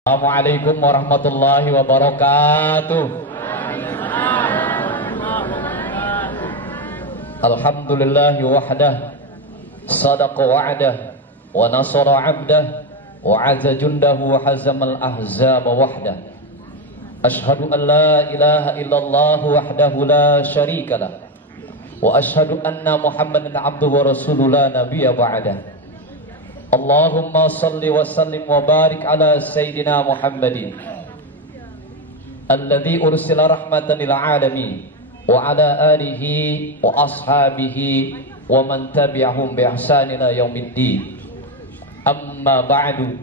Assalamualaikum warahmatullahi wabarakatuh. Alhamdulillahi wahdah, sadaqa wa'dah, wa nasara 'abdah, wa 'azza jundahu, wa hazamal ahzaba wahdah. Ashhadu an la ilaha illallah wahdahu la syarika lah, wa ashhadu anna Muhammadan 'abduhu wa rasuluhu la nabiyya ba'dah. Allahumma salli wa sallim wa barik ala Sayyidina Muhammadin alladhi ursila rahmatan lil alamin wa ala alihi wa ashabihi wa man tabi'ahum bi ihsan ila yaumiddin. Amma ba'du.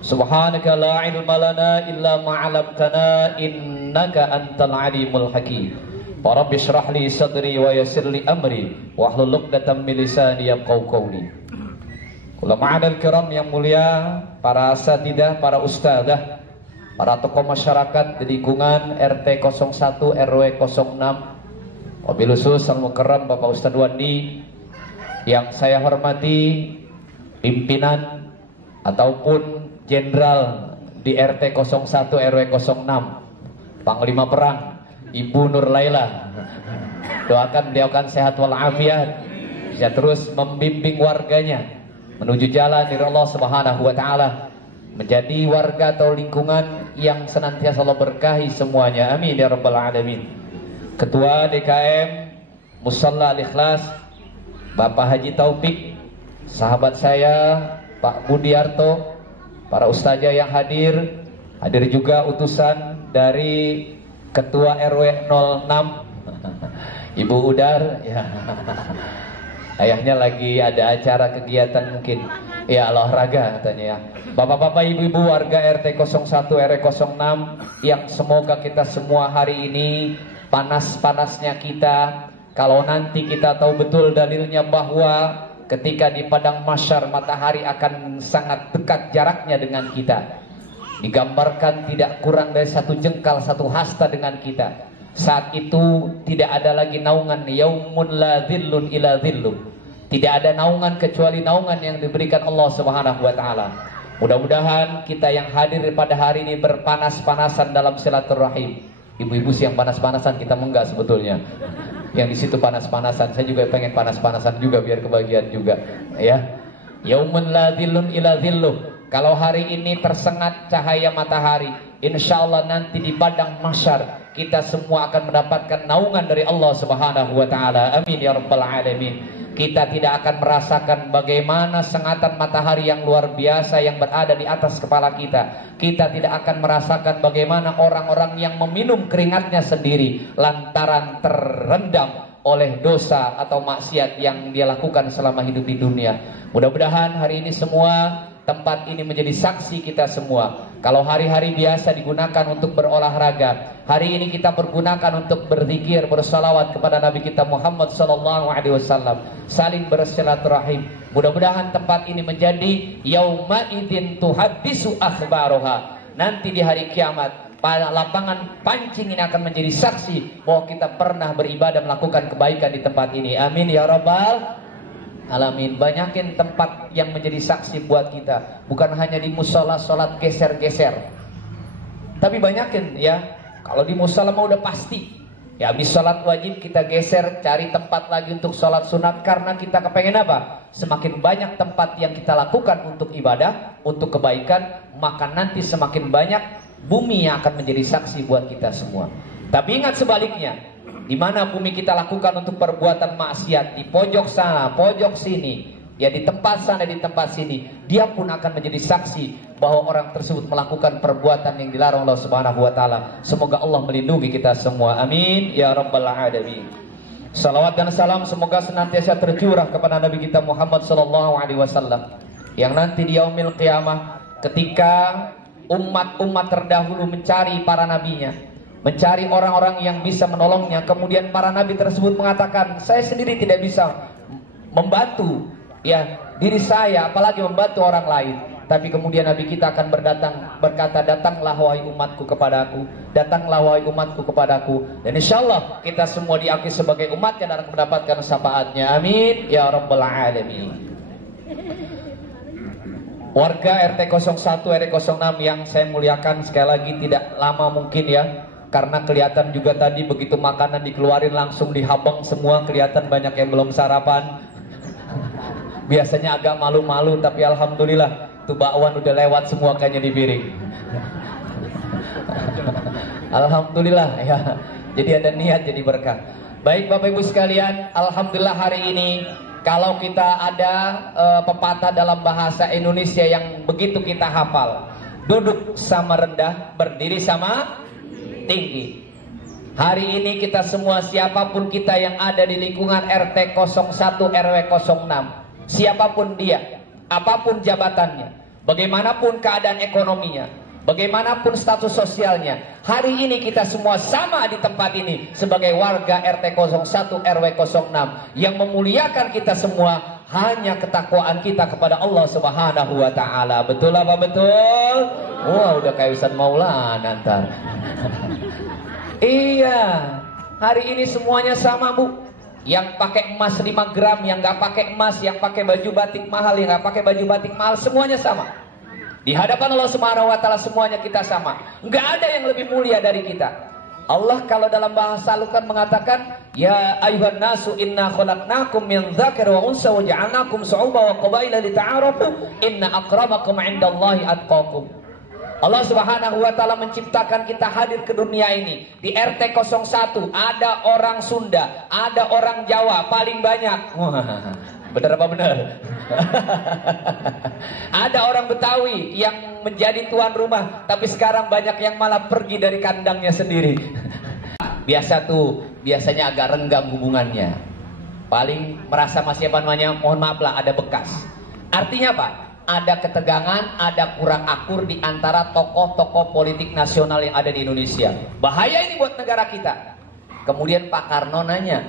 Subhanaka la ilma lana illa ma 'allamtana innaka antal alimul hakim. Rabbi shrah li sadri wa yassir li amri wahlul 'uqdatam min lisani yafqahu qawli. Ulama dan kiram yang mulia, para asatidah, para ustadzah, para tokoh masyarakat di lingkungan RT 01 RW 06, wabil khusus al-mukarram Bapak Ustadz Wandi yang saya hormati, pimpinan ataupun jenderal di RT 01 RW 06, Panglima Perang Ibu Nur Laila. Doakan beliau kan sehat walafiat, bisa terus membimbing warganya menuju jalan dari Allah Subhanahu wa taala, menjadi warga atau lingkungan yang senantiasa Allah berkahi semuanya. Amin ya rabbal alamin. Ketua DKM Musalla Al-Ikhlas Bapak Haji Taufik, sahabat saya Pak Budiarto, para ustazah yang hadir juga utusan dari Ketua RW 06 Ibu Udar ya. Ayahnya lagi ada acara kegiatan mungkin ya olahraga katanya ya. Bapak-bapak, ibu-ibu warga RT 01 RW 06 yang semoga kita semua hari ini panas-panasnya kita, kalau nanti kita tahu betul dalilnya bahwa ketika di padang mahsyar matahari akan sangat dekat jaraknya dengan kita, digambarkan tidak kurang dari 1 jengkal 1 hasta dengan kita. Saat itu tidak ada lagi naungan, yaumun la dhillun ila dhilluh. Tidak ada naungan kecuali naungan yang diberikan Allah Subhanahu wa taala. Mudah-mudahan kita yang hadir pada hari ini berpanas-panasan dalam silaturahim. Ibu-ibu yang panas-panasan, kita enggak sebetulnya. Yang di situ panas-panasan, saya juga pengen panas-panasan juga biar kebagian juga, ya. Yaumun la dhillun ila dhilluh. Kalau hari ini tersengat cahaya matahari, insyaallah nanti di padang mahsyar kita semua akan mendapatkan naungan dari Allah Subhanahu wa taala. Amin ya rabbal alamin. Kita tidak akan merasakan bagaimana sengatan matahari yang luar biasa yang berada di atas kepala kita. Kita tidak akan merasakan bagaimana orang-orang yang meminum keringatnya sendiri lantaran terendam oleh dosa atau maksiat yang dia lakukan selama hidup di dunia. Mudah-mudahan hari ini semua tempat ini menjadi saksi kita semua. Kalau hari-hari biasa digunakan untuk berolahraga, hari ini kita pergunakan untuk berzikir, bersalawat kepada Nabi kita Muhammad SAW, saling bersilaturahim. Mudah-mudahan tempat ini menjadi yauma idzin tuhaddisu akhbaroha. Nanti di hari kiamat, pada lapangan pancing ini akan menjadi saksi bahwa kita pernah beribadah melakukan kebaikan di tempat ini. Amin ya rabbal alamin. Banyakin tempat yang menjadi saksi buat kita, bukan hanya di musola sholat geser-geser, tapi banyakin ya. Kalau di musola mah udah pasti ya, habis sholat wajib kita geser cari tempat lagi untuk sholat sunat, karena kita kepengen apa? Semakin banyak tempat yang kita lakukan untuk ibadah, untuk kebaikan, maka nanti semakin banyak bumi yang akan menjadi saksi buat kita semua. Tapi ingat sebaliknya, di mana bumi kita lakukan untuk perbuatan maksiat, di pojok sana, pojok sini, ya di tempat sana, di tempat sini, dia pun akan menjadi saksi bahwa orang tersebut melakukan perbuatan yang dilarang Allah Subhanahu wa taala. Semoga Allah melindungi kita semua. Amin ya rabbal alamin. Salawat dan salam semoga senantiasa tercurah kepada Nabi kita Muhammad sallallahu alaihi wasallam, yang nanti di yaumil qiyamah ketika umat-umat terdahulu mencari para nabinya, mencari orang-orang yang bisa menolongnya, kemudian para nabi tersebut mengatakan, saya sendiri tidak bisa membantu ya diri saya, apalagi membantu orang lain. Tapi kemudian nabi kita akan berkata, datanglah wahai umatku kepadaku, datanglah wahai umatku kepadaku, dan insyaallah kita semua diakui sebagai umatnya dan akan mendapatkan syafaatnya. Amin ya rabbal alamin. Warga RT 01 RT 06 yang saya muliakan, sekali lagi tidak lama mungkin ya, karena kelihatan juga tadi begitu makanan dikeluarin langsung dihabang semua, kelihatan banyak yang belum sarapan. Biasanya agak malu-malu, tapi alhamdulillah tuh bakwan udah lewat semua kayaknya di piring. Alhamdulillah ya. Jadi ada niat, jadi berkah. Baik Bapak Ibu sekalian, alhamdulillah hari ini kalau kita ada pepatah dalam bahasa Indonesia yang begitu kita hafal, duduk sama rendah, berdiri sama tinggi. Hari ini kita semua, siapapun kita yang ada di lingkungan RT 01 RW 06, siapapun dia, apapun jabatannya, bagaimanapun keadaan ekonominya, bagaimanapun status sosialnya, hari ini kita semua sama di tempat ini sebagai warga RT 01 RW 06. Yang memuliakan kita semua hanya ketakwaan kita kepada Allah Subhanahu wa taala. Betul apa betul? Wah, udah kayak Ustaz Maulana ntar. Iya, hari ini semuanya sama Bu. Yang pakai emas 5 gram, yang gak pakai emas, yang pakai baju batik mahal, yang gak pakai baju batik mahal, semuanya sama. Di hadapan Allah Subhanahu wa taala semuanya kita sama. Enggak ada yang lebih mulia dari kita. Allah kalau dalam bahasa Al-Qur'an mengatakan, ya ayuhan nasu inna khalaqnakum min dzakari wa unsa wa ja'alnakum syu'uban wa qabaila lita'arafu inna akramakum 'indallahi atqakum. Allah Subhanahu wa taala menciptakan kita hadir ke dunia ini. Di RT 01 ada orang Sunda, ada orang Jawa paling banyak. Benar apa benar? Ada orang Betawi yang menjadi tuan rumah, tapi sekarang banyak yang malah pergi dari kandangnya sendiri. Biasanya agak renggang hubungannya. Paling merasa masih apa namanya, mohon maaf lah, ada bekas. Artinya apa? Ada ketegangan, ada kurang akur di antara tokoh-tokoh politik nasional yang ada di Indonesia. Bahaya ini buat negara kita. Kemudian Pak Karno nanya,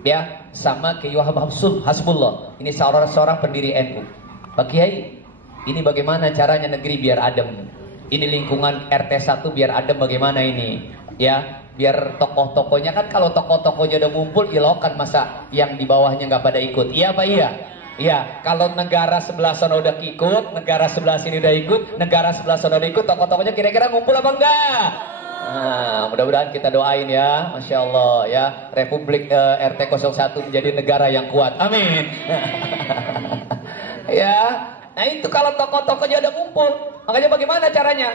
ya, sama Kiai Wahab Hasbullah, ini seorang pendiri NU. Pak Kiai, ini bagaimana caranya negeri biar adem? Ini lingkungan RT 1 biar adem bagaimana ini? Ya, biar tokoh-tokohnya, kan kalau tokoh-tokohnya udah ngumpul, ilokan masa yang di bawahnya nggak pada ikut? Iya Pak, iya. Ya, kalau negara sebelah sana udah ikut, negara sebelah sini udah ikut, negara sebelah sana udah ikut, tokoh-tokohnya kira-kira ngumpul apa enggak? Nah, mudah-mudahan kita doain ya, Masya Allah ya, Republik RT 01 menjadi negara yang kuat, amin. Ya, nah itu kalau tokoh-tokohnya udah ngumpul, makanya bagaimana caranya?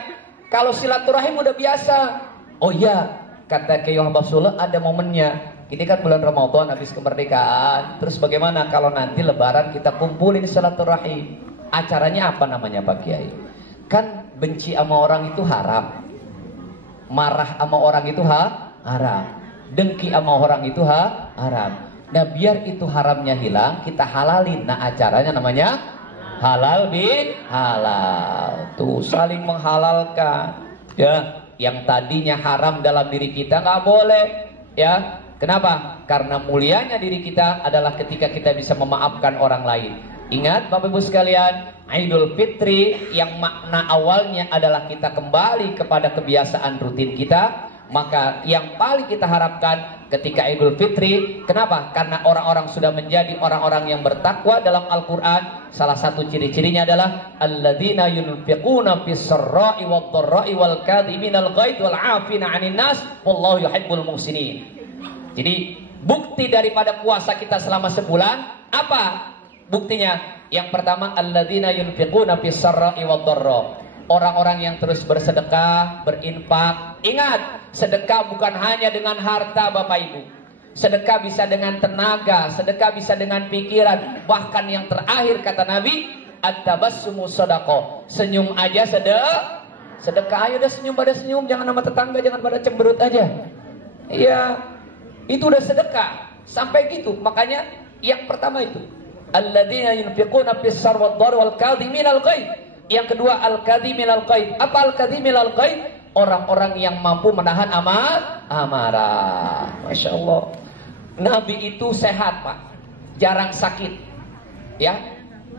Kalau silaturahim udah biasa, oh iya, kata Kiai Wahab ada momennya. Ini kan bulan Ramadan habis kemerdekaan. Terus bagaimana kalau nanti lebaran kita kumpulin silaturahim? Acaranya apa namanya Pak Kiai? Kan benci sama orang itu haram. Marah sama orang itu haram. Dengki sama orang itu haram. Nah biar itu haramnya hilang, kita halalin. Nah acaranya namanya halal bi halal. Tuh saling menghalalkan. Ya, yang tadinya haram dalam diri kita nggak boleh. Ya. Kenapa? Karena mulianya diri kita adalah ketika kita bisa memaafkan orang lain. Ingat Bapak Ibu sekalian, Idul Fitri yang makna awalnya adalah kita kembali kepada kebiasaan rutin kita. Maka yang paling kita harapkan ketika Idul Fitri, kenapa? Karena orang-orang sudah menjadi orang-orang yang bertakwa dalam Al-Quran. Salah satu ciri-cirinya adalah alladzina yunfiquna fis-sarra'i wad-dharra'i wal kadhiminal ghaidz wal 'afina 'anil nas wallahu yuhibbul muhsinin. Jadi bukti daripada puasa kita selama sebulan, apa buktinya? Yang pertama, alladzina yunfiquna fis-sarra'i wad-dharra. Orang-orang yang terus bersedekah, berinfak. Ingat, sedekah bukan hanya dengan harta Bapak Ibu. Sedekah bisa dengan tenaga, sedekah bisa dengan pikiran. Bahkan yang terakhir kata Nabi, at-tabassumu shadaqah. Senyum aja sedekah. Ayo udah senyum pada senyum, jangan sama tetangga, jangan pada cemberut aja. Iya. Itu udah sedekah. Sampai gitu. Makanya yang pertama itu, alladzina yunfiquna fis-sarri wad-dharri wal kadhiminal ghaidz. Yang kedua, al-kadhiminal ghaidz. Apa al-kadhiminal ghaidz? Orang-orang yang mampu menahan amarah. Masya Allah. Nabi itu sehat Pak, jarang sakit. Ya,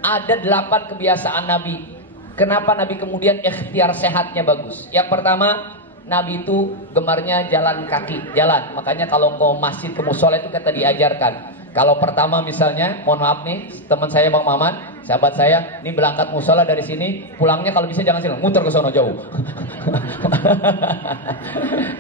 ada 8 kebiasaan Nabi. Kenapa Nabi kemudian ikhtiar sehatnya bagus? Yang pertama, Nabi itu gemarnya jalan kaki, jalan. Makanya kalau ke masjid, ke musola itu kata diajarkan. Kalau pertama misalnya, mohon maaf nih, teman saya Bang Maman, sahabat saya, ini berangkat musola dari sini, pulangnya kalau bisa jangan sini, muter ke sono jauh.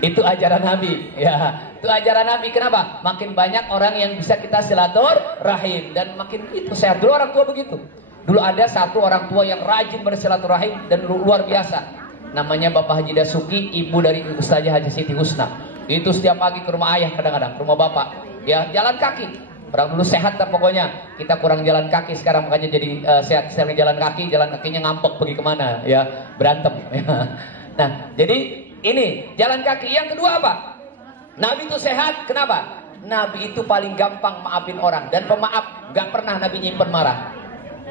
Itu ajaran Nabi, ya. Itu ajaran Nabi. Kenapa? Makin banyak orang yang bisa kita silaturahim dan makin itu sehat. Dulu orang tua begitu. Dulu ada satu orang tua yang rajin bersilaturahim dan luar biasa. Namanya Bapak Haji Dasuki, ibu dari Ustazah Haji Siti Husna. Itu setiap pagi ke rumah ayah kadang-kadang, ke rumah bapak, ya jalan kaki. Orang dulu sehat lah pokoknya. Kita kurang jalan kaki sekarang makanya jadi sehat. Sekarang jalan kakinya ngampek pergi kemana, ya berantem. Ya. Nah, jadi ini jalan kaki. Yang kedua apa? Nabi itu sehat. Kenapa? Nabi itu paling gampang maafin orang dan pemaaf. Gak pernah Nabi nyimpen marah.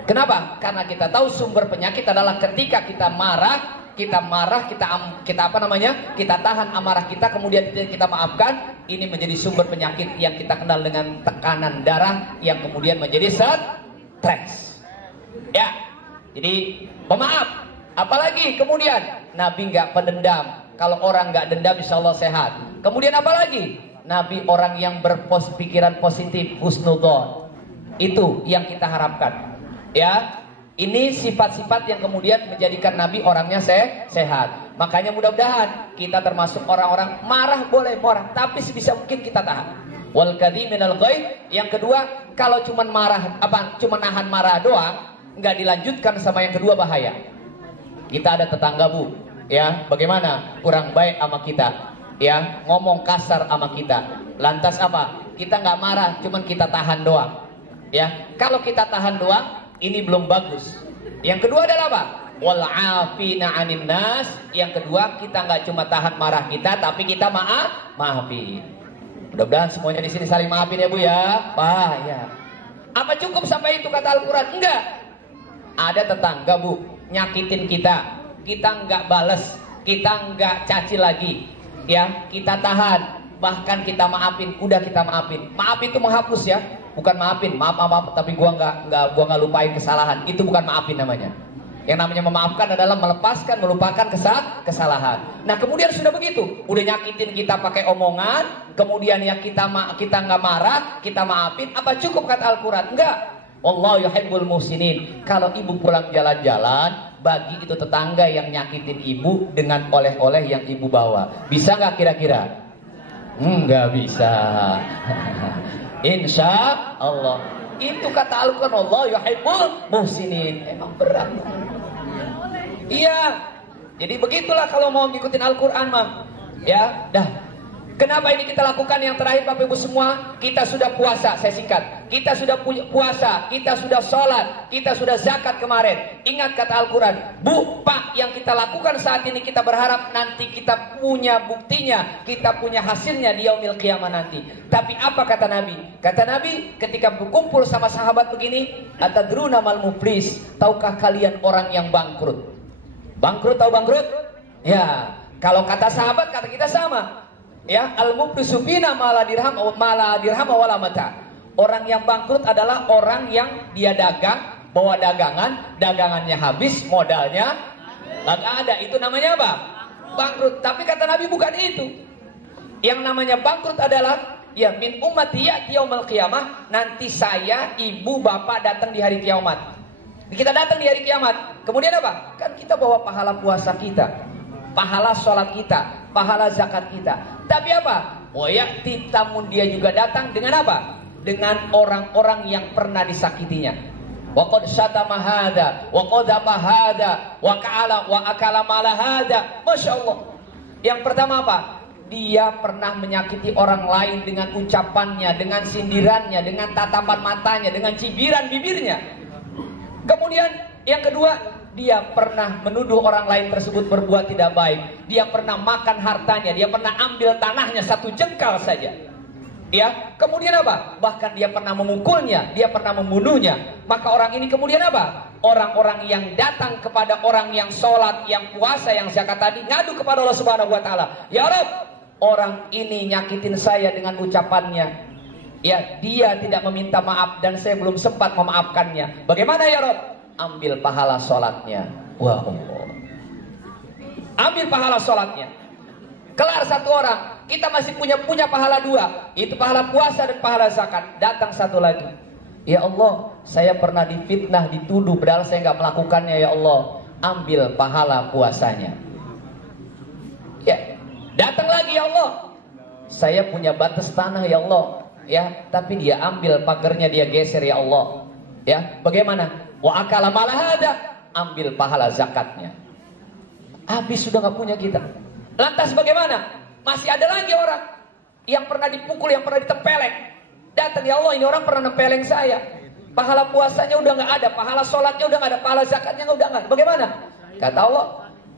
Kenapa? Karena kita tahu sumber penyakit adalah ketika kita marah, kita tahan amarah kita, kemudian kita maafkan, ini menjadi sumber penyakit yang kita kenal dengan tekanan darah yang kemudian menjadi stres. Ya, jadi pemaaf. Apalagi kemudian Nabi nggak pendendam. Kalau orang nggak dendam, insya Allah sehat. Kemudian apalagi? Nabi orang yang berpikiran positif, husnudzon. Itu yang kita harapkan. Ya. Ini sifat-sifat yang kemudian menjadikan Nabi orangnya sehat. Makanya mudah-mudahan kita termasuk orang-orang marah boleh marah, tapi sebisa mungkin kita tahan. Wal kadhiminal ghaidh. Yang kedua, kalau cuma marah cuma nahan marah doang, nggak dilanjutkan sama yang kedua bahaya. Kita ada tetangga Bu, ya bagaimana? Kurang baik sama kita, ya ngomong kasar sama kita. Lantas apa? Kita nggak marah, cuman kita tahan doang. Ya kalau kita tahan doang, ini belum bagus. Yang kedua adalah apa? Wal 'afina 'anil nas. Yang kedua, kita nggak cuma tahan marah kita, tapi kita maafin. Mudah-mudahan semuanya di sini saling maafin ya Bu ya. Pak ya. Apa cukup sampai itu kata Al-Qur'an? Enggak. Ada tetangga Bu nyakitin kita, kita nggak bales, kita nggak caci lagi, ya kita tahan, bahkan kita maafin. Udah kita maafin. Maaf itu menghapus ya. Bukan maafin, maaf, tapi gua nggak lupain kesalahan. Itu bukan maafin namanya. Yang namanya memaafkan adalah melepaskan, melupakan kesalahan. Nah kemudian sudah begitu, udah nyakitin kita pakai omongan, kemudian ya kita nggak marah, kita maafin. Apa cukup kata Al-Quran? Enggak. Wallahu yuhibbul muhsinin. Kalau ibu pulang jalan-jalan, bagi itu tetangga yang nyakitin ibu dengan oleh-oleh yang ibu bawa. Bisa nggak kira-kira? Nggak bisa. Insya Allah. Itu kata Al-Quran, Allah yuhibbul muhsinin. Emang berat. Iya. Jadi begitulah kalau mau ngikutin Al-Quran mah. Ya, dah. Kenapa ini kita lakukan? Yang terakhir Bapak Ibu semua, kita sudah puasa, saya singkat. Kita sudah puasa, kita sudah sholat, kita sudah zakat kemarin. Ingat kata Al-Quran, Bu, Pak, yang kita lakukan saat ini kita berharap nanti kita punya buktinya, kita punya hasilnya di yaumil qiyamah nanti. Tapi apa kata Nabi? Kata Nabi ketika berkumpul sama sahabat begini, atadruna mal muflis, tahukah kalian orang yang bangkrut? Bangkrut tahu bangkrut? Ya, kalau kata sahabat kata kita sama. Ya, al-muflisu fina mala dirham wala mata. Orang yang bangkrut adalah orang yang dia dagang, bawa dagangannya habis, modalnya nggak ada. Itu namanya apa? Bangkrut. Tapi kata Nabi bukan itu. Yang namanya bangkrut adalah ya min ummati ya'ti yaumil qiyamah, nanti saya, ibu, bapak datang di hari kiamat. Kita datang di hari kiamat. Kemudian apa? Kan kita bawa pahala puasa kita, pahala sholat kita, pahala zakat kita. Tapi apa? Wayati tamun, dia juga datang dengan apa? Dengan orang-orang yang pernah disakitinya. Wa qad syatama hadza, wa qadhafa hadza, wa akala mala hadza. Masyaallah. Yang pertama apa? Dia pernah menyakiti orang lain dengan ucapannya, dengan sindirannya, dengan tatapan matanya, dengan cibiran bibirnya. Kemudian yang kedua, dia pernah menuduh orang lain tersebut berbuat tidak baik. Dia pernah makan hartanya, dia pernah ambil tanahnya satu jengkal saja. Ya, kemudian apa? Bahkan dia pernah memukulnya, dia pernah membunuhnya. Maka orang ini kemudian apa? Orang-orang yang datang kepada orang yang sholat, yang puasa, yang zakat tadi, ngadu kepada Allah Subhanahu Wa Taala. Ya Rabb, orang ini nyakitin saya dengan ucapannya. Ya, dia tidak meminta maaf dan saya belum sempat memaafkannya. Bagaimana ya Rabb? Ambil pahala sholatnya. Wah Allah. Ambil pahala sholatnya. Kelar satu orang. Kita masih punya pahala 2. Itu pahala puasa dan pahala zakat. Datang satu lagi. Ya Allah, saya pernah difitnah, dituduh, padahal saya nggak melakukannya ya Allah. Ambil pahala puasanya. Ya, datang lagi ya Allah. Saya punya batas tanah ya Allah. Ya, tapi dia ambil pagarnya, dia geser ya Allah. Ya, bagaimana? Wa akala malahada. Ambil pahala zakatnya. Habis sudah nggak punya kita. Lantas bagaimana? Masih ada lagi orang yang pernah dipukul, yang pernah ditempeleng. Datang ya Allah, ini orang pernah nempeleng saya. Pahala puasanya udah nggak ada, pahala sholatnya udah nggak ada, pahala zakatnya udah nggak ada. Bagaimana? Kata Allah,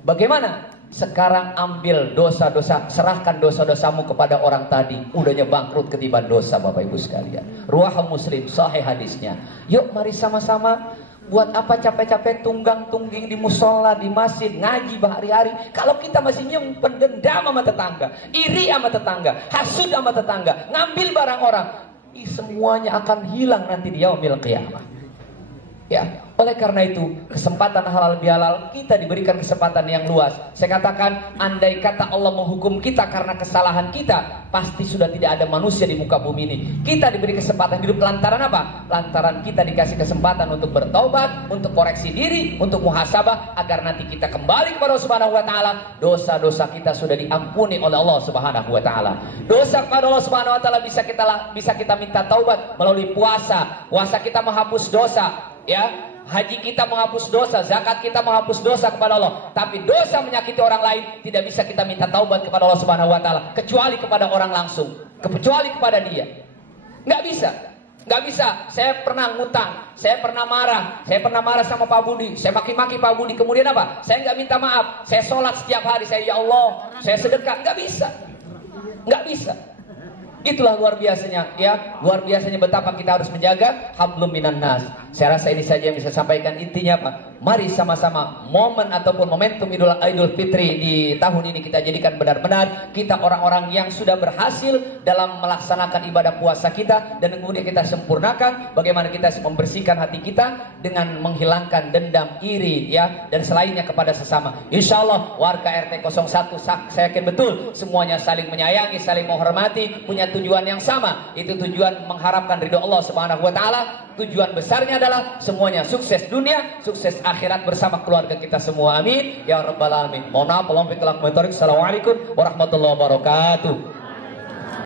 bagaimana? Sekarang ambil dosa-dosa, serahkan dosa-dosamu kepada orang tadi. Udahnya bangkrut ketiban dosa, Bapak Ibu sekalian. Ruwahul Muslim, sahih hadisnya. Yuk mari sama-sama. Buat apa capek-capek tunggang-tungging di musola, di masjid, ngaji berhari-hari. Kalau kita masih nyimpen dendam sama tetangga, iri sama tetangga, hasud sama tetangga, ngambil barang orang, semuanya akan hilang nanti di yaumil qiyamah. Ya, oleh karena itu kesempatan halal bihalal kita diberikan kesempatan yang luas. Saya katakan, andai kata Allah menghukum kita karena kesalahan kita, pasti sudah tidak ada manusia di muka bumi ini. Kita diberi kesempatan hidup lantaran apa? Lantaran kita dikasih kesempatan untuk bertaubat, untuk koreksi diri, untuk muhasabah, agar nanti kita kembali kepada Allah Subhanahu wa taala. Dosa-dosa kita sudah diampuni oleh Allah Subhanahu wa taala. Dosa kepada Allah Subhanahu wa taala bisa kita minta taubat melalui puasa. Puasa kita menghapus dosa. Ya, haji kita menghapus dosa, zakat kita menghapus dosa kepada Allah. Tapi dosa menyakiti orang lain tidak bisa kita minta taubat kepada Allah Subhanahu wa taala kecuali kepada orang langsung, kecuali kepada dia. Nggak bisa. Nggak bisa. Saya pernah ngutang, saya pernah marah sama Pak Budi, saya maki-maki Pak Budi, kemudian apa? Saya nggak minta maaf, saya sholat setiap hari, saya ya Allah, saya sedekah, nggak bisa. Nggak bisa. Itulah luar biasanya, ya, luar biasanya betapa kita harus menjaga hablum minan nas. Saya rasa ini saja yang bisa sampaikan. Intinya apa? Mari sama-sama momen ataupun momentum Idul Fitri di tahun ini kita jadikan benar-benar kita orang-orang yang sudah berhasil dalam melaksanakan ibadah puasa kita, dan kemudian kita sempurnakan bagaimana kita membersihkan hati kita dengan menghilangkan dendam, iri, ya, dan selainnya kepada sesama. Insyaallah warga RT 01 saya yakin betul semuanya saling menyayangi, saling menghormati, punya tujuan yang sama. Itu tujuan mengharapkan ridho Allah Subhanahu wa taala. Tujuan besarnya adalah semuanya sukses dunia, sukses akhirat bersama keluarga kita semua. Amin ya rabbal alamin. Mohon maaf, Assalamualaikum warahmatullahi wabarakatuh.